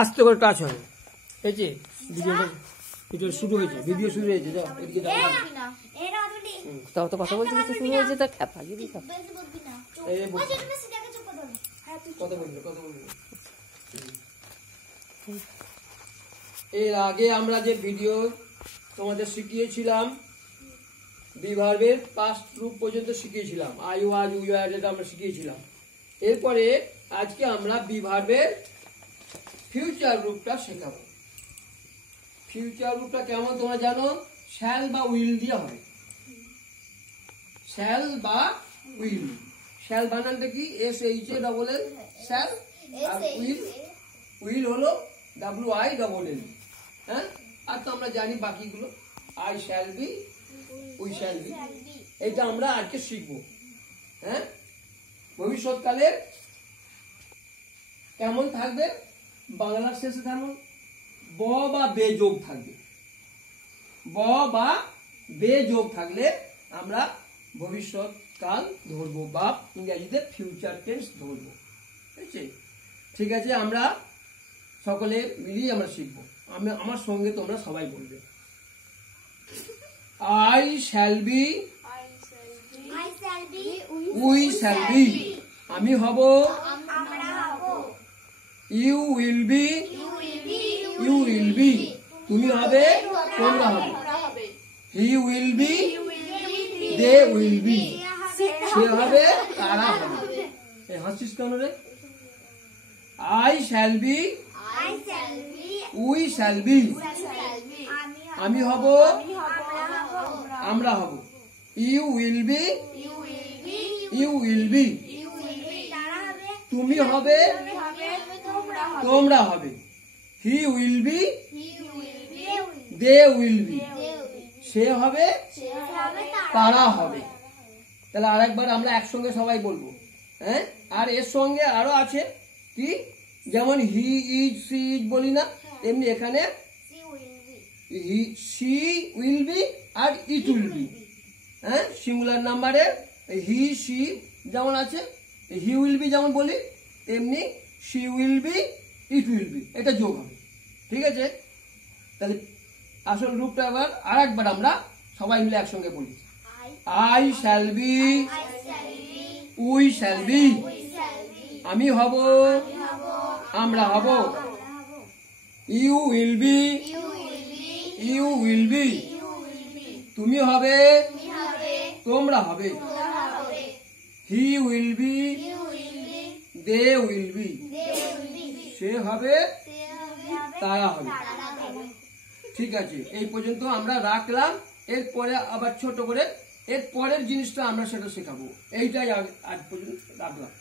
আস্তে করে টাচ হবে, হয়েছে? ভিডিও শুরু হয়েছে, তাও তো কথা বলতে শুরু হয়েছে, তা খ্যাপা যদি এর আগে আমরা যে ভিডিও তোমাদের শিখিয়েছিলাম, বি ভার্বের পাস্ট রূপ পর্যন্ত শিখিয়েছিলাম, আই ওয়াজ, উই ওয়ার, যেটা আমরা শিখিয়েছিলাম। এরপরে আজকে আমরা বি ভার্বের ফিউচার রূপটা শেখাবো। ফিউচার রূপটা কেমন তোমরা জানো? শ্যাল বা উইল দিয়ে হবে। শ্যাল বা উইল। শ্যাল বানানটা কি? SHALL, shall. আর উইল হলো WILL। হ্যাঁ, আর তো আমরা জানি বাকিগুলো, I shall be, we shall B. এটা আমরা আজকে শিখবো। হ্যাঁ, ভবিষ্যৎকালে কেমন থাকবে? বাংলার শেষে কেমন ব বা বে যোগ থাকবে। ব বা বে যোগ থাকলে আমরা ভবিষ্যৎকাল ধরবো বা ইংরেজিতে ফিউচার টেন্স ধরবো। ঠিক আছে, আমরা সকলে মিলিয়ে আমরা শিখবো। আমার সঙ্গে তোমরা সবাই বলবে, I shall be, we shall be. আমি হব, you will be, you will be. তুমি হবে, তোমরা হবে। He will be, they will be. সে হবে, তারা হবে। হাসিস কেন রে? I shall be, we shall be. আমি হব, আমরা হব। You will be, you will be. তুমি হবে, তোমরা হবে। He will be, they will be. সে হবে, তারা হবে। তাহলে আরেকবার আমরা একসঙ্গে সবাই বলবো। হ্যাঁ, আর এর সঙ্গে আরো আছে কি, যেমন হি ইজ, সি ইজ বলি না, এমনি এখানে she will be or it will be. হ্যাঁ, সিঙ্গুলার নাম্বারে হি সি যেমন আছে, হি উইল বি যেমন বলি, তেমনি she will be, it will be, এটা যোগ হবে। ঠিক আছে, তাহলে আসল রূপটা এবার আর একবার আমরা সবাই মিলে একসঙ্গে বলি। I shall be, we shall be. আমি হব, আমরা হব। You will be, you will be. তুমি হবে, তোমরা হবে। He will be, they will be. সে হবে, তারা হবে। ঠিক আছে, এই পর্যন্ত আমরা রাখলাম। এরপরে আবার ছোট করে এর পরের জিনিসটা আমরা সেটা শেখাবো। এইটাই আজ পর্যন্ত রাখলাম।